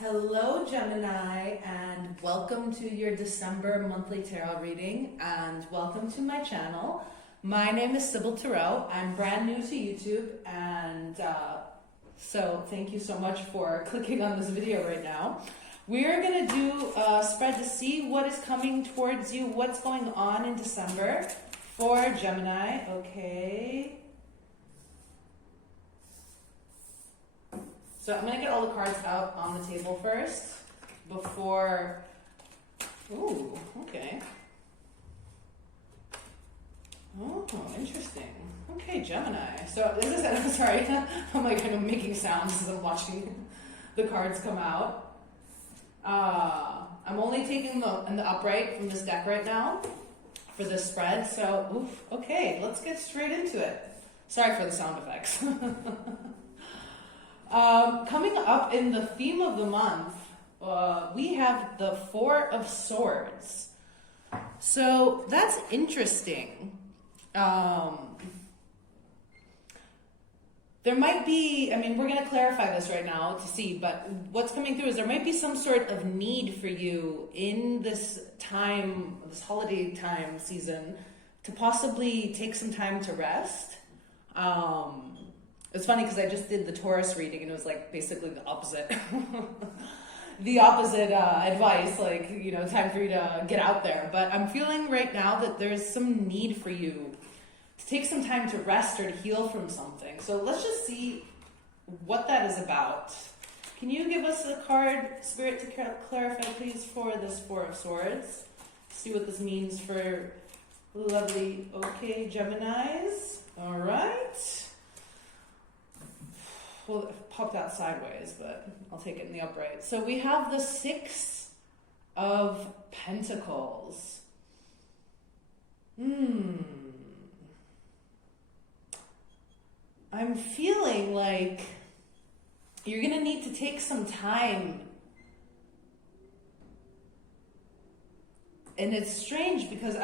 Hello, Gemini, and welcome to your December monthly tarot reading, and welcome to my channel. My name is Sybil Terrell. I'm brand new to YouTube, and so thank you so much for clicking on this video right now. We're going to do a spread to see what is coming towards you, what's going on in December for Gemini. Okay. So I'm going to get all the cards out on the table first before... Ooh, okay. Oh, interesting. Okay, Gemini. So this is... I'm sorry. I'm like kind of making sounds as I'm watching the cards come out. I'm only taking the upright from this deck right now for this spread. So, oof, okay, let's get straight into it. Sorry for the sound effects. Coming up in the theme of the month, we have the Four of Swords. So that's interesting. There might be, we're going to clarify this right now to see, but what's coming through is there might be some sort of need for you in this time, this holiday time season, to possibly take some time to rest. It's funny because I just did the Taurus reading and it was like basically the opposite. The opposite advice, like, time for you to get out there. But I'm feeling right now that there's some need for you to take some time to rest or to heal from something. So let's just see what that is about. Can you give us a card, Spirit, to clarify, please, for this Four of Swords? See what this means for lovely, okay, Geminis. All right. Well, it popped out sideways, but I'll take it in the upright. So we have the Six of Pentacles. I'm feeling like you're going to need to take some time. And it's strange because,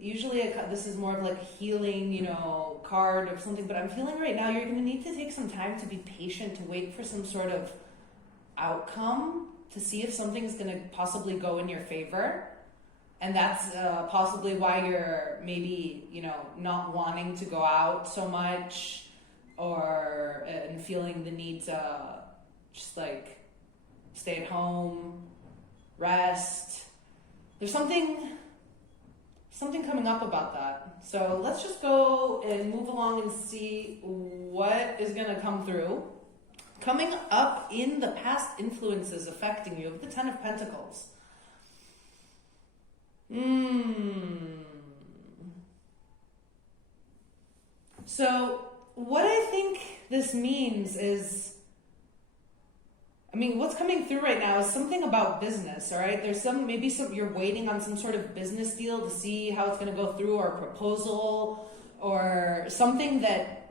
usually this is more of like a healing, card or something. But I'm feeling right now you're going to need to take some time to be patient, to wait for some sort of outcome, to see if something's going to possibly go in your favor. And that's possibly why you're maybe, not wanting to go out so much and feeling the need to just like stay at home, rest. There's something coming up about that. So let's just go and move along and see what is going to come through. Coming up in the past influences affecting you, the Ten of Pentacles. So what I think this means is, what's coming through right now is something about business, all right? There's you're waiting on some sort of business deal to see how it's going to go through, or a proposal, or something that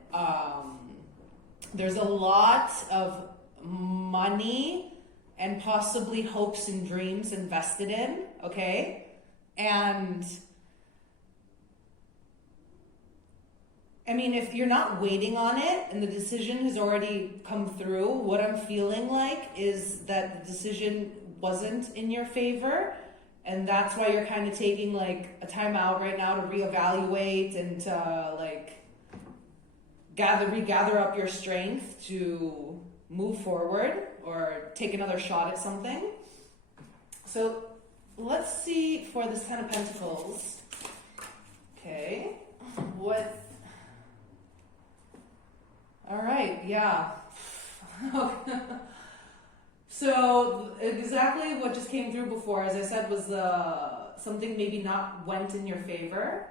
there's a lot of money and possibly hopes and dreams invested in, okay? And if you're not waiting on it and the decision has already come through, what I'm feeling like is that the decision wasn't in your favor. And that's why you're kind of taking like a time out right now to reevaluate and to like regather up your strength to move forward or take another shot at something. So let's see for this Ten of Pentacles. Okay. All right, yeah. So exactly what just came through before, as I said, was something maybe not went in your favor.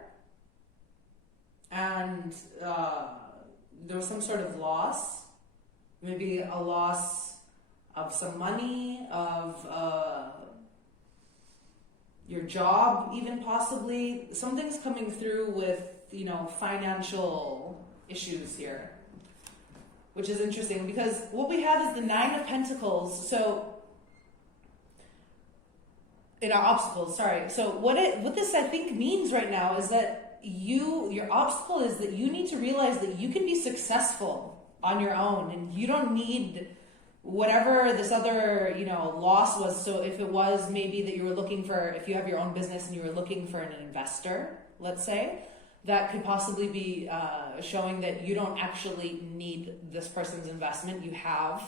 And there was some sort of loss. Maybe a loss of some money, of your job even possibly. Something's coming through with, financial issues here. Which is interesting because what we have is the Nine of Pentacles. So, in our obstacles, sorry. So what this I think means right now is that your obstacle is that you need to realize that you can be successful on your own and you don't need whatever this other, loss was. So if it was maybe that you were looking for, if you have your own business and you were looking for an investor, let's say, that could possibly be showing that you don't actually need this person's investment. You have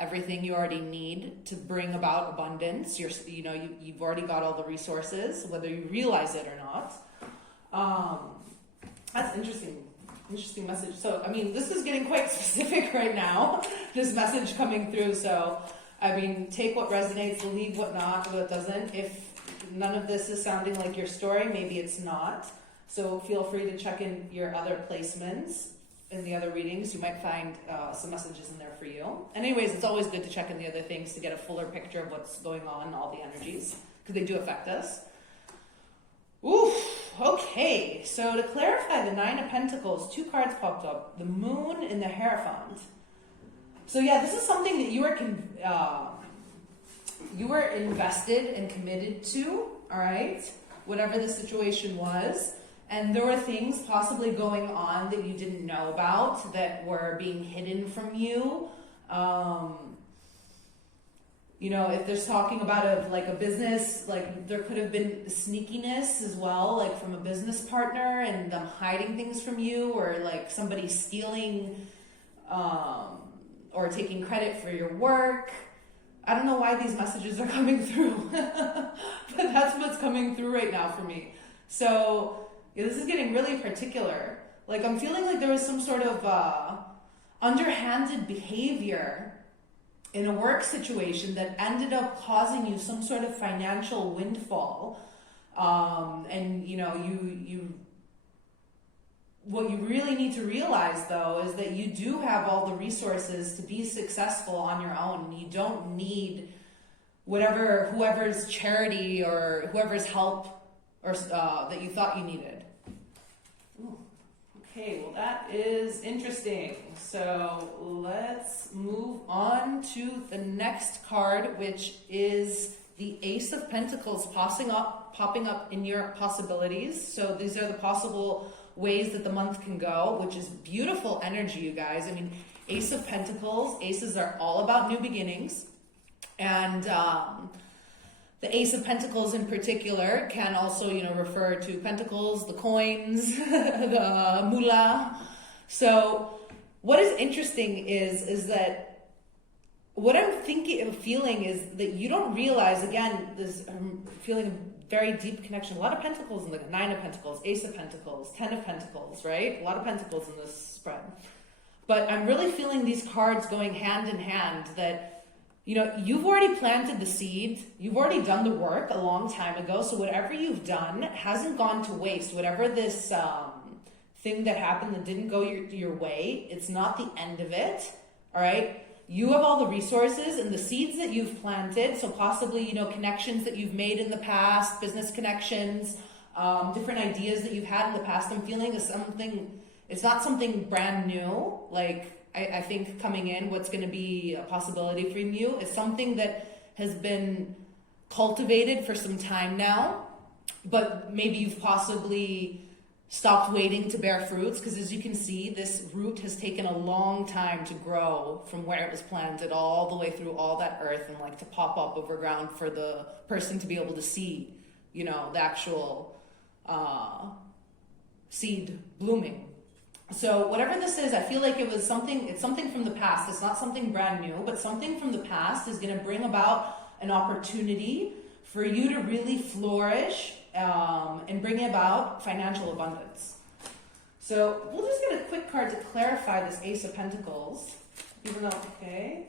everything you already need to bring about abundance. You've already got all the resources, whether you realize it or not. That's interesting message. So, I mean, this is getting quite specific right now, this message coming through. So, I mean, take what resonates, leave what doesn't. If none of this is sounding like your story, maybe it's not. So feel free to check in your other placements in the other readings. You might find some messages in there for you. And anyways, it's always good to check in the other things to get a fuller picture of what's going on, all the energies, because they do affect us. Oof. Okay, so to clarify the Nine of Pentacles, 2 cards popped up, the Moon and the Hierophant. So yeah, this is something that you were invested and committed to, all right? Whatever the situation was. And there were things possibly going on that you didn't know about that were being hidden from you. If there's talking about a business, like there could have been sneakiness as well, like from a business partner and them hiding things from you, or like somebody stealing or taking credit for your work. I don't know why these messages are coming through, but that's what's coming through right now for me. So this is getting really particular. Like I'm feeling like there was some sort of underhanded behavior in a work situation that ended up causing you some sort of financial windfall. And what you really need to realize though is that you do have all the resources to be successful on your own. You don't need whoever's charity or whoever's help or that you thought you needed. Ooh. Okay, well that is interesting. So let's move on to the next card, which is the Ace of Pentacles popping up in your possibilities. So these are the possible ways that the month can go, which is beautiful energy, you guys. I mean, Ace of Pentacles, aces are all about new beginnings. And the Ace of Pentacles in particular can also, refer to pentacles, the coins, the moolah. So what is interesting is that what I'm feeling is that you don't realize, again, I'm feeling a very deep connection. A lot of pentacles in the Nine of Pentacles, Ace of Pentacles, 10 of Pentacles, right? A lot of pentacles in this spread. But I'm really feeling these cards going hand in hand that, you've already planted the seed. You've already done the work a long time ago. So whatever you've done hasn't gone to waste. Whatever this thing that happened that didn't go your way, it's not the end of it, all right? You have all the resources and the seeds that you've planted. So possibly, connections that you've made in the past, business connections, different ideas that you've had in the past. I'm feeling it's not something brand new. Like I think coming in, what's going to be a possibility for you is something that has been cultivated for some time now, but maybe you've possibly stopped waiting to bear fruits, because as you can see, this root has taken a long time to grow from where it was planted all the way through all that earth and to pop up over ground for the person to be able to see, the actual seed blooming. So whatever this is, I feel like it's something from the past. It's not something brand new, but something from the past is going to bring about an opportunity for you to really flourish and bring about financial abundance. So we'll just get a quick card to clarify this Ace of Pentacles. Even though, okay,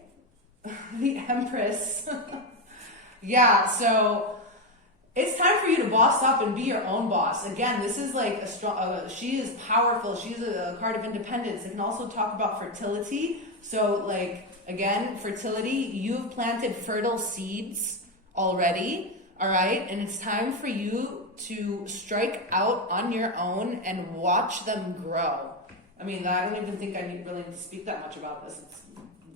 the Empress. Yeah, so it's time for you to boss up and be your own boss. Again, this is like a strong, she is powerful. She's a card of independence. It can also talk about fertility. So again, fertility, you've planted fertile seeds already. All right, and it's time for you to strike out on your own and watch them grow. I mean, I don't even think I really need to speak that much about this. It's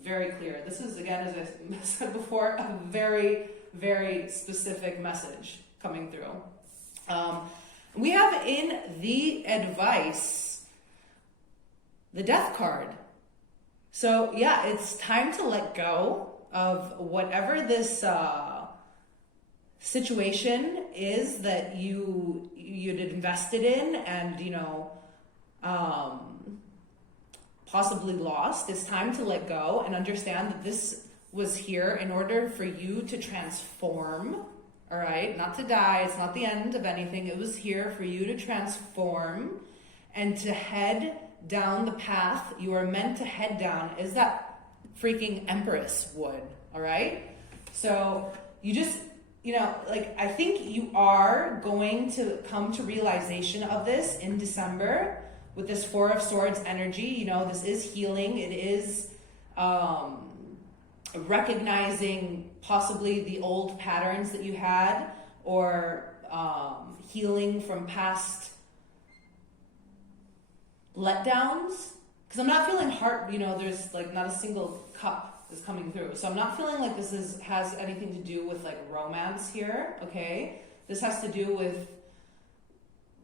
very clear. This is, again, as I said before, a very, very specific message coming through. We have in the advice, the Death card. So yeah, it's time to let go of whatever this situation is that you'd invested in and possibly lost. It's time to let go and understand that this was here in order for you to transform. All right, not to die. It's not the end of anything. It was here for you to transform and to head down the path you are meant to head down, is that freaking Empress would. All right, so you just I think you are going to come to realization of this in December with this Four of Swords energy. This is healing. It is recognizing possibly the old patterns that you had, or healing from past letdowns. Because I'm not feeling there's like not a single cup is coming through. So I'm not feeling like this has anything to do with like romance here, okay? This has to do with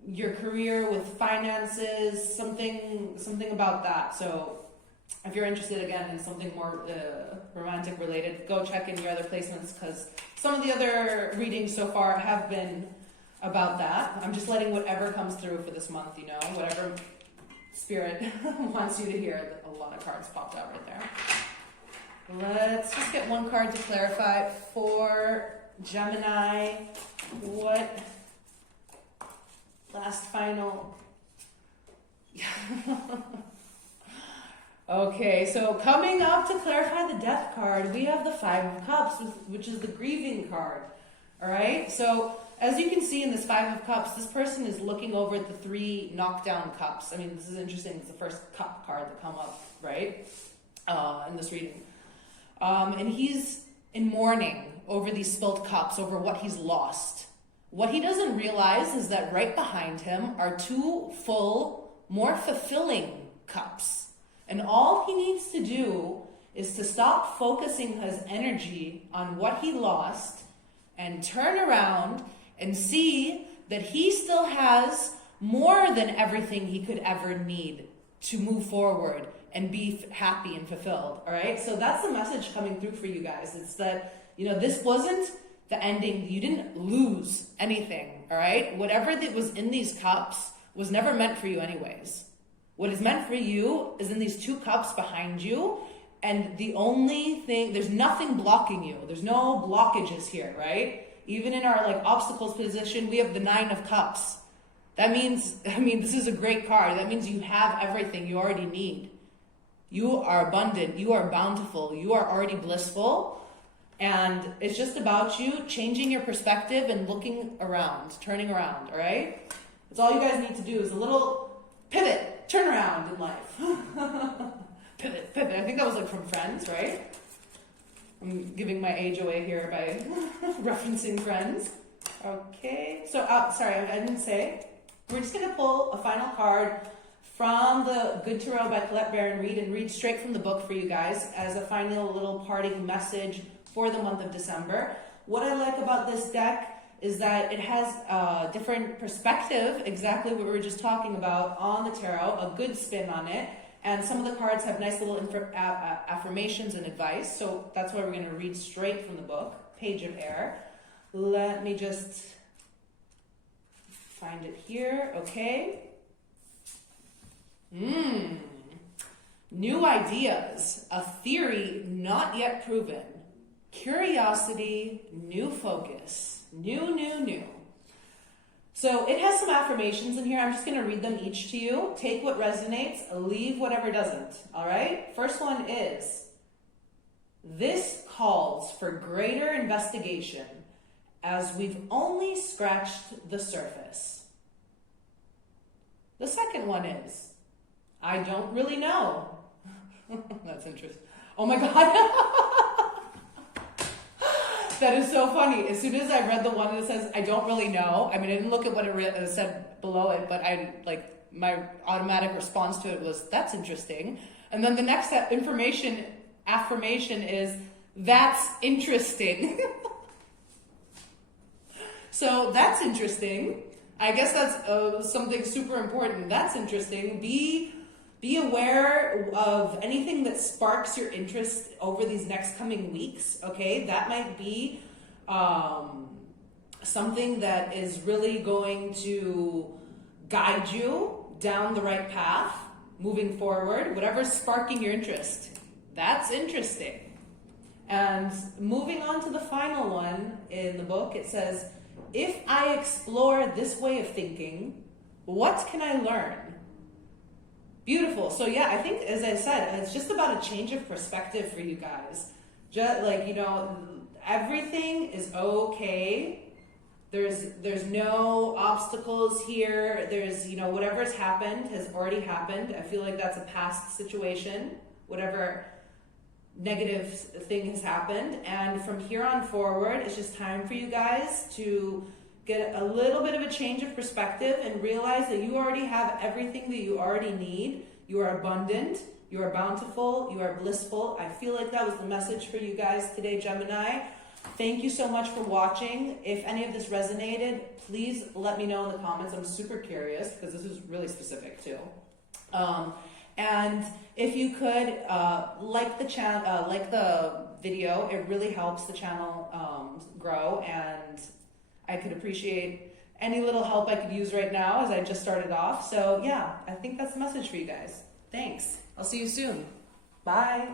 your career, with finances, something about that. So if you're interested again in something more romantic related, go check in your other placements, because some of the other readings so far have been about that. I'm just letting whatever comes through for this month, whatever Spirit wants you to hear. A lot of cards popped out right there. Let's just get one card to clarify for Gemini. What last final? Okay, so coming up to clarify the Death card, we have the Five of Cups, which is the grieving card. All right, so as you can see in this Five of Cups, this person is looking over at the three knockdown cups. I mean, this is interesting. It's the first cup card that come up, right, in this reading. And he's in mourning over these spilt cups, over what he's lost. What he doesn't realize is that right behind him are two full, more fulfilling cups. And all he needs to do is to stop focusing his energy on what he lost and turn around and see that he still has more than everything he could ever need to move forward and be happy and fulfilled. All right, so that's the message coming through for you guys. It's that this wasn't the ending. You didn't lose anything. All right, whatever that was in these cups was never meant for you anyways. What is meant for you is in these two cups behind you, and the only thing, there's nothing blocking you. There's no blockages here, right? Even in our like obstacles position, we have the Nine of Cups. That means, this is a great card. That means you have everything you already need. You are abundant. You are bountiful. You are already blissful. And it's just about you changing your perspective and looking around, turning around, all right? That's all you guys need to do is a little pivot, turn around in life. Pivot. I think that was like from Friends, right? I'm giving my age away here by referencing Friends. Okay, so sorry, I didn't say. We're just going to pull a final card from the Good Tarot by Colette Baron Reid and read straight from the book for you guys as a final little parting message for the month of December. What I like about this deck is that it has a different perspective, exactly what we were just talking about on the tarot, a good spin on it. And some of the cards have nice little affirmations and advice. So that's why we're going to read straight from the book, Page of Air. Let me just find it here. Okay. New ideas, a theory not yet proven. Curiosity, new focus, new. So it has some affirmations in here. I'm just going to read them each to you. Take what resonates, leave whatever doesn't. All right? First one is, this calls for greater investigation as we've only scratched the surface. The second one is, I don't really know. That's interesting. Oh my God. That is so funny. As soon as I read the one that says, I don't really know, I didn't look at what it said below it, but my automatic response to it was, that's interesting. And then the next affirmation is, that's interesting. So that's interesting. I guess that's something super important. That's interesting. Be be aware of anything that sparks your interest over these next coming weeks, okay? That might be something that is really going to guide you down the right path moving forward. Whatever's sparking your interest, that's interesting. And moving on to the final one in the book, it says, if I explore this way of thinking, what can I learn? Beautiful. So yeah, I think, as I said, it's just about a change of perspective for you guys. Just like, you know, everything is okay. There's no obstacles here. There's, you know, whatever's happened has already happened. I feel like that's a past situation, whatever negative thing has happened. And from here on forward, it's just time for you guys to get a little bit of a change of perspective and realize that you already have everything that you already need. You are abundant, you are bountiful, you are blissful. I feel like that was the message for you guys today, Gemini. Thank you so much for watching. If any of this resonated, please let me know in the comments. I'm super curious because this is really specific too. And if you could like the channel, like the video, it really helps the channel grow, and I could appreciate any little help I could use right now as I just started off. So yeah, I think that's the message for you guys. Thanks. I'll see you soon. Bye.